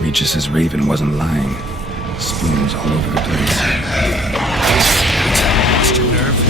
Regis's raven wasn't lying. Spoons all over the place. Lost your nerve?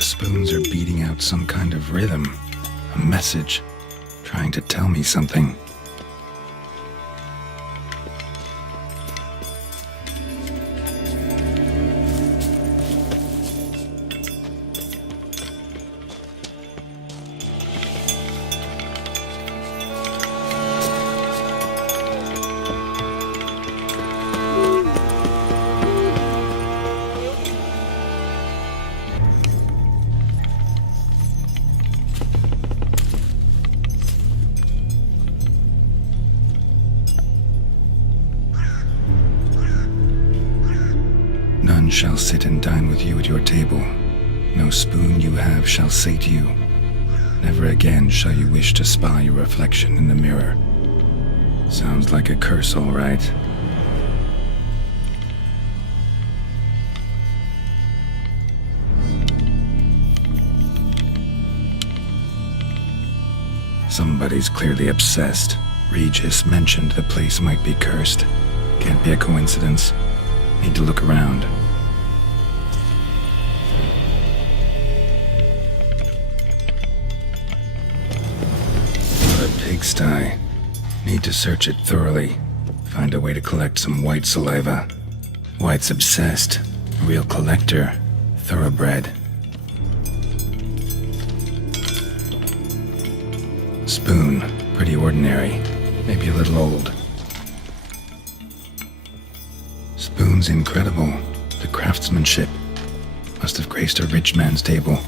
Spoons are beating out some kind of rhythm, a message, trying to tell me something. None shall sit and dine with you at your table. No spoon you have shall sate you. Never again shall you wish to spy your reflection in the mirror. Sounds like a curse, all right. Somebody's clearly obsessed. Regis mentioned the place might be cursed. Can't be a coincidence. Need to look around. What a pigsty. Need to search it thoroughly. Find a way to collect some Wight saliva. Wight's obsessed. A real collector. Thoroughbred. Spoon. Pretty ordinary. Maybe a little old. Spoon's incredible. The craftsmanship. Must have graced a rich man's table.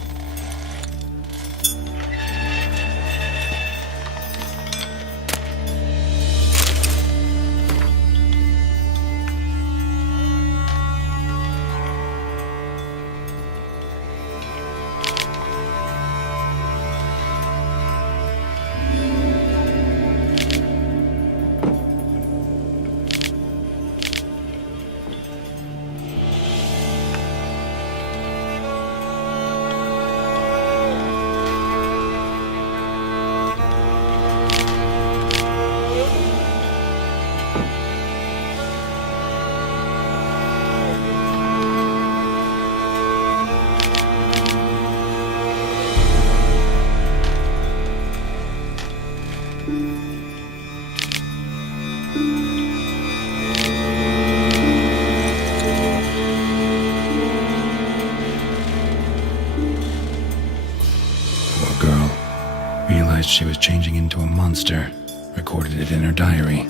She was changing into a monster. Recorded it in her diary.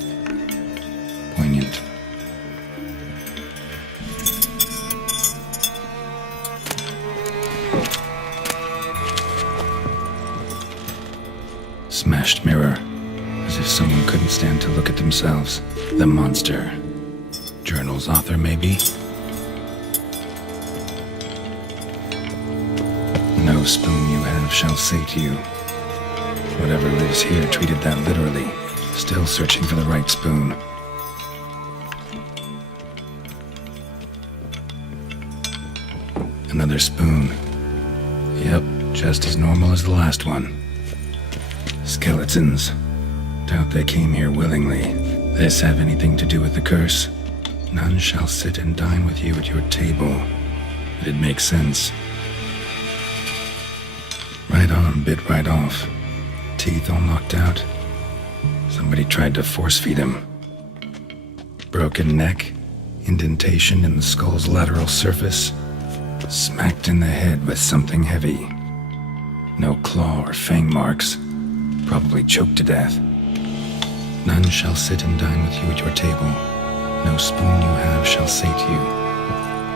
Poignant. Smashed mirror. As if someone couldn't stand to look at themselves. The monster. Journal's author, maybe? No spoon you have shall sate you. Whatever lives here treated that literally. Still searching for the right spoon. Another spoon. Yep, just as normal as the last one. Skeletons. Doubt they came here willingly. This have anything to do with the curse? None shall sit and dine with you at your table. It makes sense. Right arm bit right off. Teeth all knocked out. Somebody tried to force feed him. Broken neck, indentation in the skull's lateral surface, smacked in the head with something heavy. No claw or fang marks, probably choked to death. None shall sit and dine with you at your table. No spoon you have shall sate you.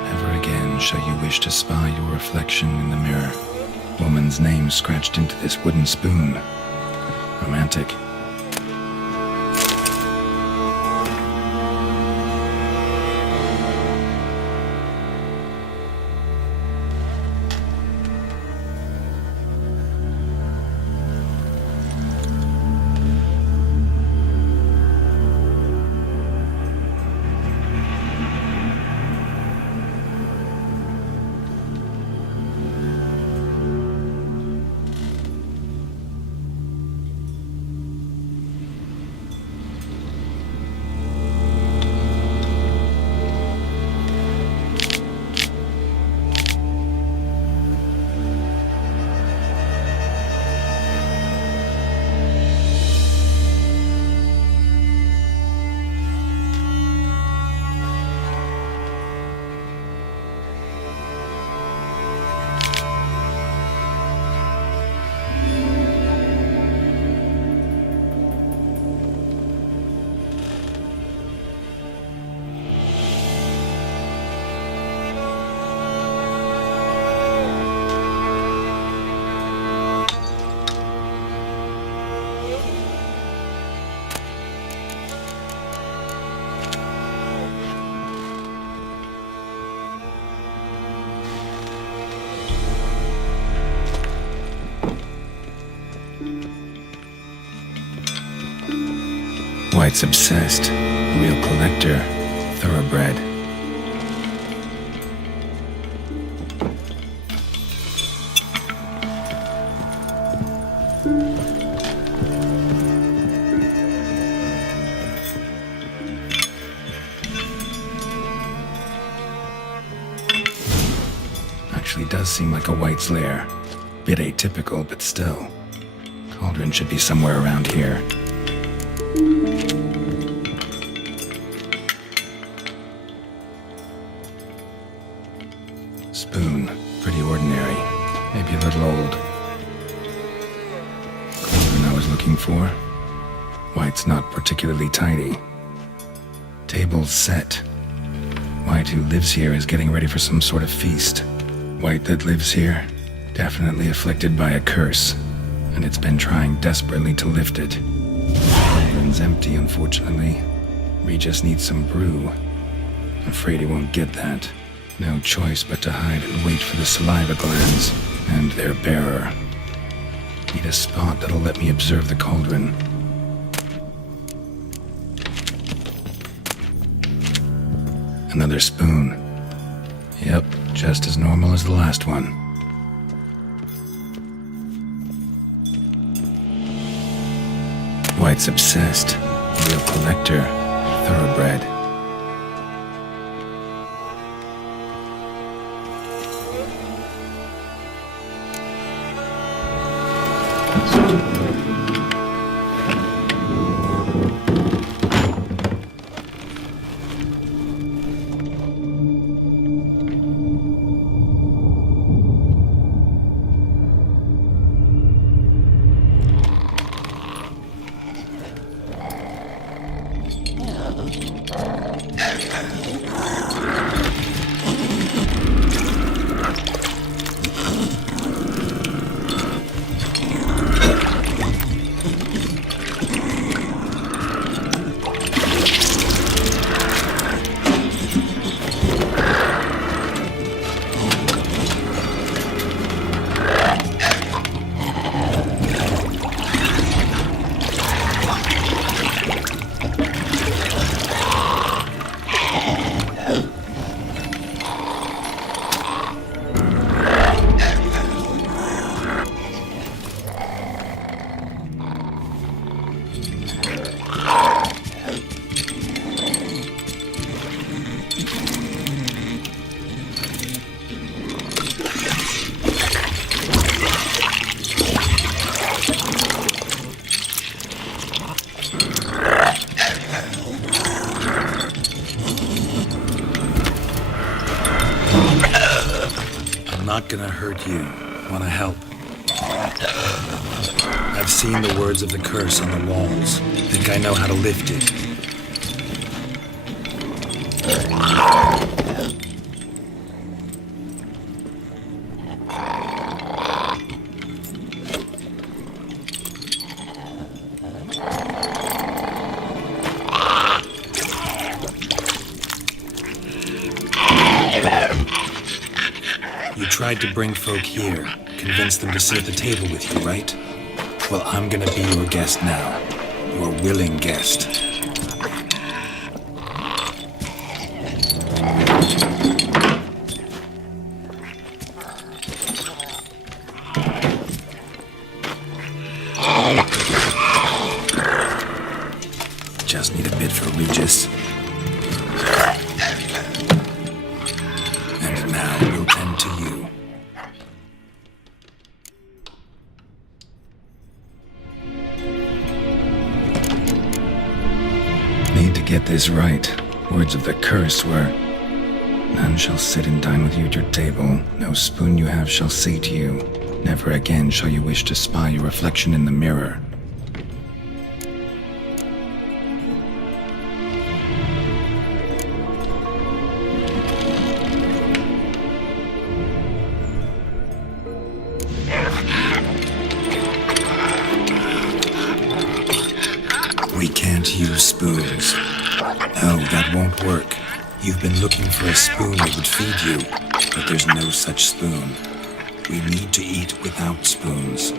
Never again shall you wish to spy your reflection in the mirror. Woman's name scratched into this wooden spoon. Romantic. Wight's obsessed, real collector, thoroughbred. Actually does seem like a Wight's lair. Bit atypical, but still. Cauldron should be somewhere around here. Spoon, pretty ordinary, maybe a little old. Cauldron I was looking for. Wight's not particularly tidy. Table's set. Wight, who lives here, is getting ready for some sort of feast. Wight that lives here, definitely afflicted by a curse, and it's been trying desperately to lift it. Cauldron's empty, unfortunately. Regis needs some brew. Afraid he won't get that. No choice but to hide and wait for the saliva glands and their bearer. Need a spot that'll let me observe the cauldron. Another spoon. Yep, just as normal as the last one. Wight's obsessed, real collector, thoroughbred. not gonna hurt you. Wanna help? I've seen the words of the curse on the walls. Think I know how to lift it. You tried to bring folk here, convince them to sit at the table with you, right? Well, I'm gonna be your guest now. Your willing guest. Just need a bit for Regis. And now we'll tend to you. Need to get this right. Words of the curse were, none shall sit and dine with you at your table. No spoon you have shall sate you. Never again shall you wish to spy your reflection in the mirror. We can't use spoons. No, that won't work. You've been looking for a spoon that would feed you, but there's no such spoon. We need to eat without spoons.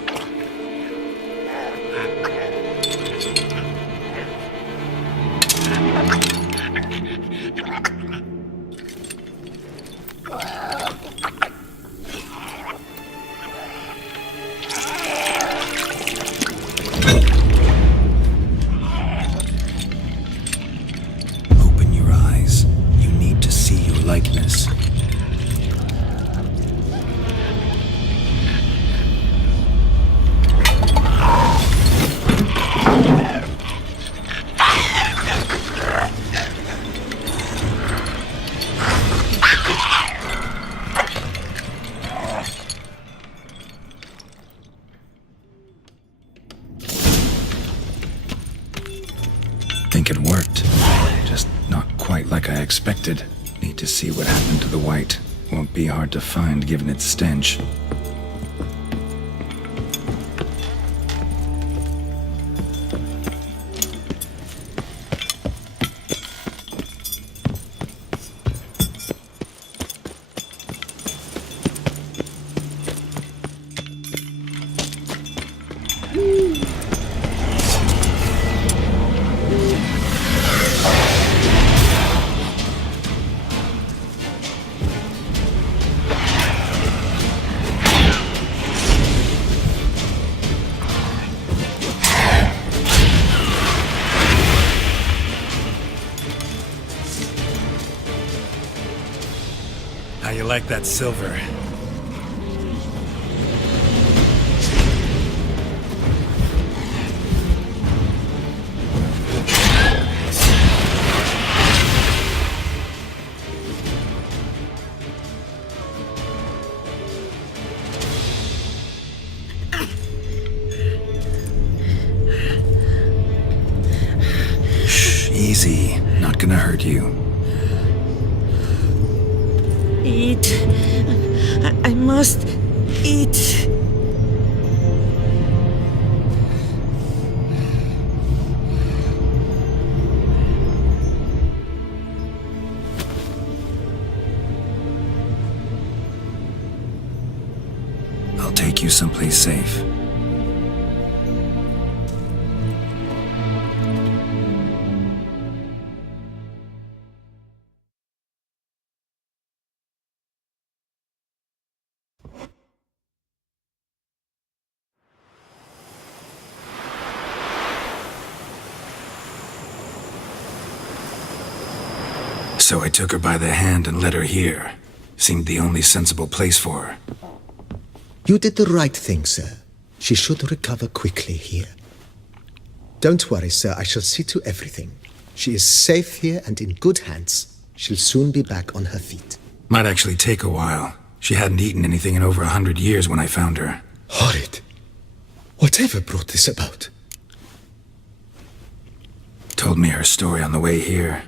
Open your eyes. You need to see your likeness. Think it worked. Just not quite like I expected. Need to see what happened to the Wight. Won't be hard to find given its stench. How you like that silver? Shh, easy. Not gonna hurt you. Eat. I must eat. I'll take you someplace safe. So I took her by the hand and led her here. Seemed the only sensible place for her. You did the right thing, sir. She should recover quickly here. Don't worry, sir. I shall see to everything. She is safe here and in good hands. She'll soon be back on her feet. Might actually take a while. She hadn't eaten anything in over 100 years when I found her. Horrid. Whatever brought this about? Told me her story on the way here.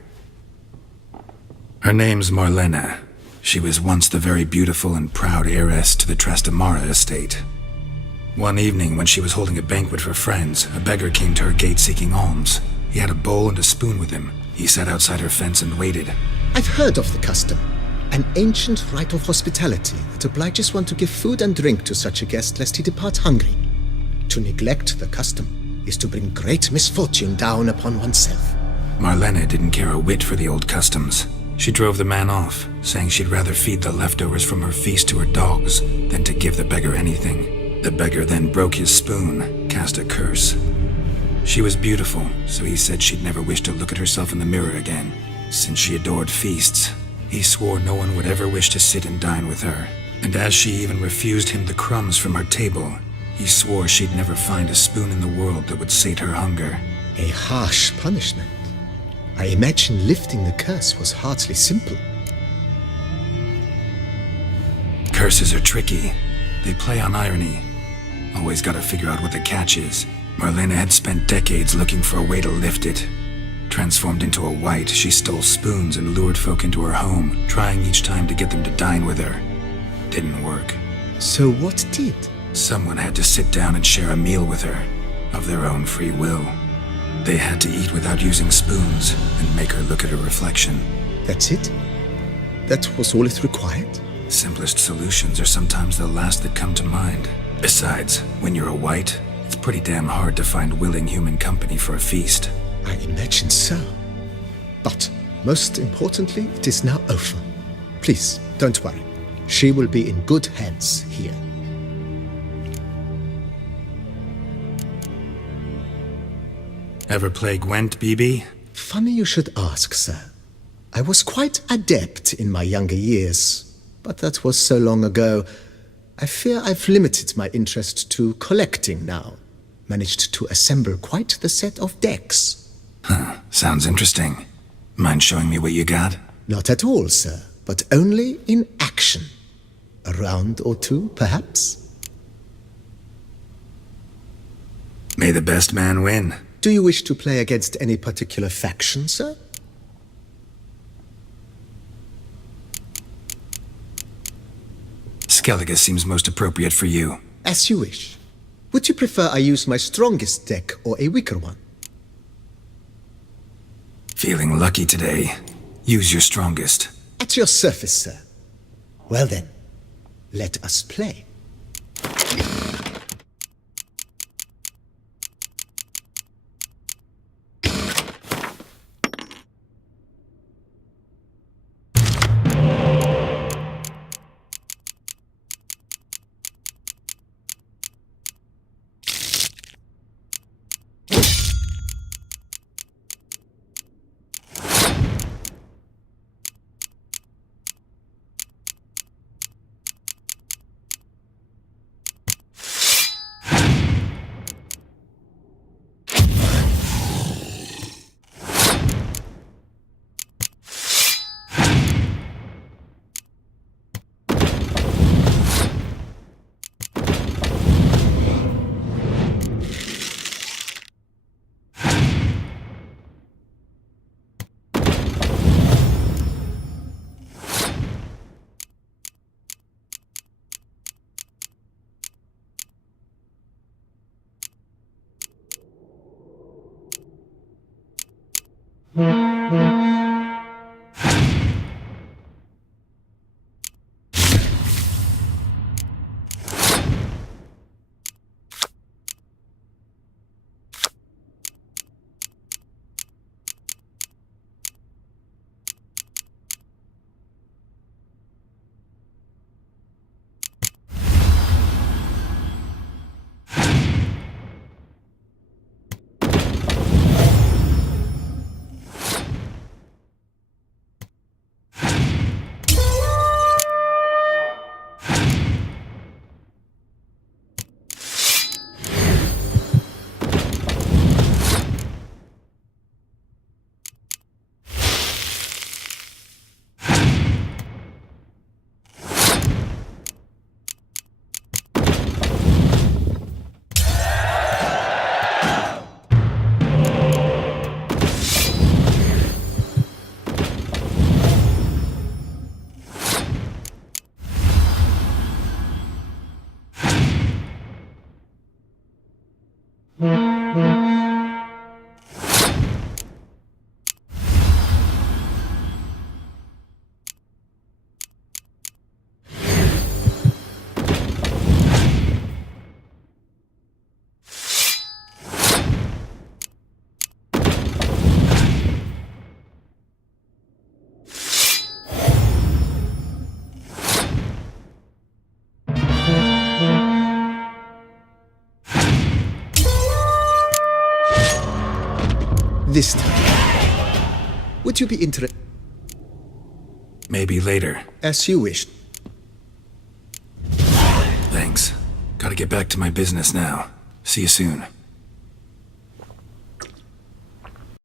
Her name's Marlena. She was once the very beautiful and proud heiress to the Trastamara estate. One evening, when she was holding a banquet for friends, a beggar came to her gate seeking alms. He had a bowl and a spoon with him. He sat outside her fence and waited. I've heard of the custom. An ancient rite of hospitality that obliges one to give food and drink to such a guest lest he depart hungry. To neglect the custom is to bring great misfortune down upon oneself. Marlena didn't care a whit for the old customs. She drove the man off, saying she'd rather feed the leftovers from her feast to her dogs than to give the beggar anything. The beggar then broke his spoon, cast a curse. She was beautiful, so he said she'd never wish to look at herself in the mirror again. Since she adored feasts, he swore no one would ever wish to sit and dine with her. And as she even refused him the crumbs from her table, he swore she'd never find a spoon in the world that would sate her hunger. A harsh punishment. I imagine lifting the curse was hardly simple. Curses are tricky. They play on irony. Always gotta figure out what the catch is. Marlena had spent decades looking for a way to lift it. Transformed into a wight, she stole spoons and lured folk into her home, trying each time to get them to dine with her. Didn't work. So what did? Someone had to sit down and share a meal with her, of their own free will. They had to eat without using spoons and make her look at her reflection. That's it? That was all it required? Simplest solutions are sometimes the last that come to mind. Besides, when you're a wight, it's pretty damn hard to find willing human company for a feast. I imagine so. But, most importantly, it is now over. Please, don't worry. She will be in good hands here. Ever play Gwent, BB? Funny you should ask, sir. I was quite adept in my younger years, but that was so long ago. I fear I've limited my interest to collecting now. Managed to assemble quite the set of decks. Sounds interesting. Mind showing me what you got? Not at all, sir, but only in action. A round or two, perhaps? May the best man win. Do you wish to play against any particular faction, sir? Skellige seems most appropriate for you. As you wish. Would you prefer I use my strongest deck or a weaker one? Feeling lucky today. Use your strongest. At your service, sir. Well then, let us play. this time. Would you be interested? Maybe later. As you wish. Thanks. Gotta get back to my business now. See you soon.